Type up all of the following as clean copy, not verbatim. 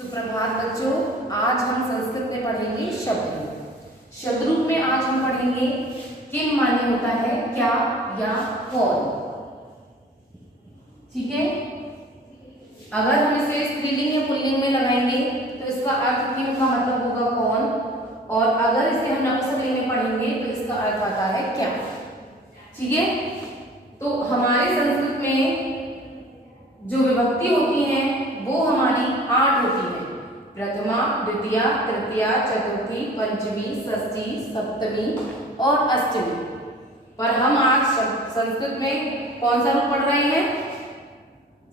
सुप्रभात बच्चों, आज हम संस्कृत में पढ़ेंगे शब्द रूप। शब्द रूप में आज हम पढ़ेंगे किम माने होता है क्या या कौन। ठीक है, अगर हम इसे स्त्रीलिंग या पुल्लिंग में लगाएंगे तो इसका अर्थ किम का मतलब होगा कौन, और अगर इसे हम नपुंसकलिंग में पढ़ेंगे तो इसका अर्थ आता है क्या। ठीक है, तो हमारे संस्कृत में जो विभक्ति होती है वो हमारी 8 होती है। प्रथमा, द्वितीया, तृतीया, चतुर्थी, पंचमी, षष्ठी, सप्तमी और अष्टमी। पर हम आज संस्कृत में कौन सा रूप पढ़ रहे हैं?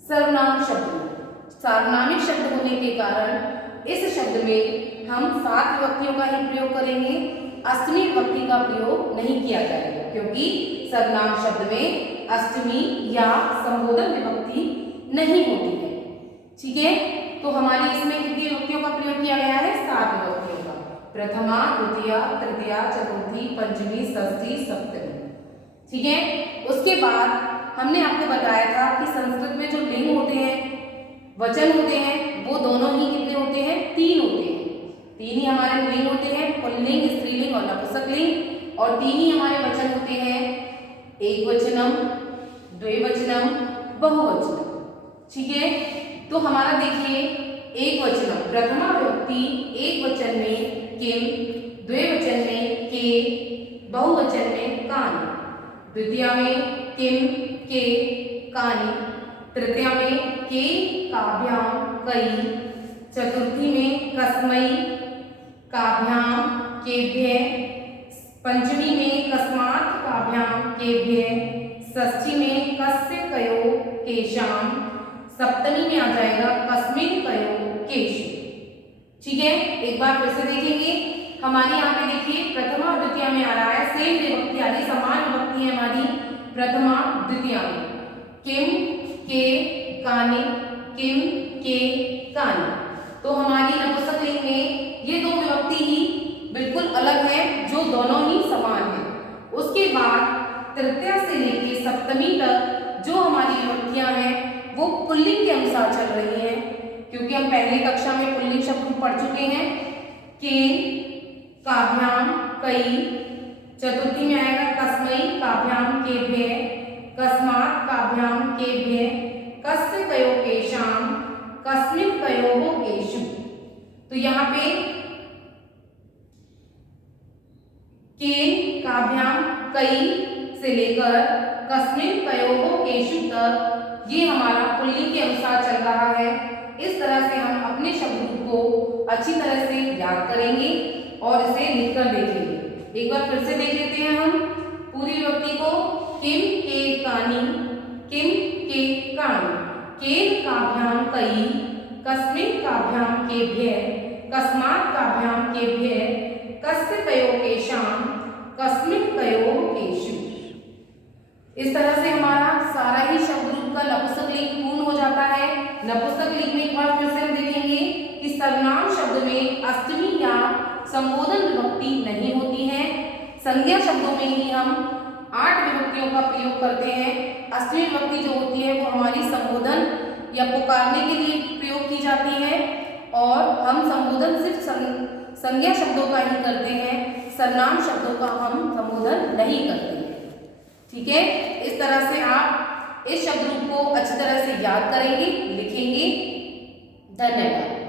सर्वनाम शब्द। सार्वनामिक शब्द होने के कारण इस शब्द में हम 7 विभक्तियों का ही प्रयोग करेंगे। अष्टमी विभक्ति का प्रयोग नहीं किया जाएगा, क्योंकि सर्वनाम शब्द में अष्टमी या संबोधन विभक्ति नहीं होती है। ठीक है, तो हमारी इसमें कितनी विभक्तियों का प्रयोग किया गया है? 7 विभक्तियों का। प्रथमा, द्वितीया, तृतीया, चतुर्थी, पंचमी, षष्ठी, सप्तमी। ठीक है, उसके बाद हमने आपको बताया था कि संस्कृत में जो लिंग होते हैं, वचन होते हैं, वो दोनों ही कितने होते हैं? 3 होते हैं। 3 ही हमारे लिंग होते हैं, पुल्लिंग, स्त्रीलिंग और नपुंसकलिंग। और 3 ही हमारे वचन होते हैं, एकवचनम, द्विवचनम, बहुवचनम। ठीक है, तो हमारा देखिए एकवचनम, प्रथमा विभक्ति एक वचन में किम, द्विवचन में के, बहुवचन में कानि, द्वितीया में किम, के, कानि, तृतीया में के, काभ्याम, कई, चतुर्थी में कस्मै, काभ्याम, केभ्यः, पंचमी में कस्मात्, काभ्याम, केभ्यः, षष्ठी में कस्य, कयो, केशाम, सप्तमी में आ जाएगा कस्मिन, कयो, केशु। ठीक है, एक बार फिर से देखेंगे। हमारी यहाँ पे देखिए प्रथमा और द्वितीया में आ रहा है सेम विभक्ति आ रही, समान विभक्ति है हमारी प्रथमा द्वितीया में। किम, के, कानि, किम, के, कानि। तो हमारी नपुंसकलिंग में ये 2 विभक्ति ही बिल्कुल अलग है, जो दोनों ही समान है। उसके बाद तृतीया से लेकर सप्तमी तक जो हमारी विभक्तियां हैं वो पुल्लिंग के अनुसार चल रही हैं, क्योंकि हम पहली कक्षा में पुल्लिंग शब्द पढ़ चुके हैं। के, काभ्याम, कई, चतुर्थी में आएगा कस्मै, काभ्याम, केभ्यः, कस्मात्, काभ्याम, केभ्यः, कस्य, कयो, केशाम, कस्मिन्, कयोः, केषु। तो यहाँ पे के, काभ्याम, कई से लेकर कस्मिन्, कयोः, केषु तक ये हमारा पुल्लिंग के अनुसार चल रहा है। इस तरह से हम अपने शब्द को अच्छी तरह से याद करेंगे और इसे लिखकर देखेंगे। एक बार फिर से देख लेते हैं हम पूरी विभक्ति को। किम, के, कानि, किम, के, कानि, केन, काभ्याम, कई, कस्मिन्, काभ्याम, केभ्यः, कस्मात्, काभ्याम, केभ्यः, कस्य, कयो, केशाम, कस्मिन्, कयो, केषु। इस तरह से हमारा सारा ही शब्द रूप का नपुंसकलिंग पूर्ण हो जाता है। नपुंसकलिंग में एक बार फिर से हम देखेंगे कि सर्वनाम शब्द में अष्टमी या संबोधन विभक्ति नहीं होती है। संज्ञा शब्दों में ही हम 8 विभक्तियों का प्रयोग करते हैं। अष्टमी विभक्ति जो होती है वो हमारी संबोधन या पुकारने के लिए प्रयोग की जाती है, और हम संबोधन सिर्फ संज्ञा शब्दों का ही करते हैं, सर्वनाम शब्दों का हम संबोधन नहीं करते हैं। ठीक है, इस तरह से आप इस शब्द रूप को अच्छी तरह से याद करेंगे, लिखेंगे। धन्यवाद।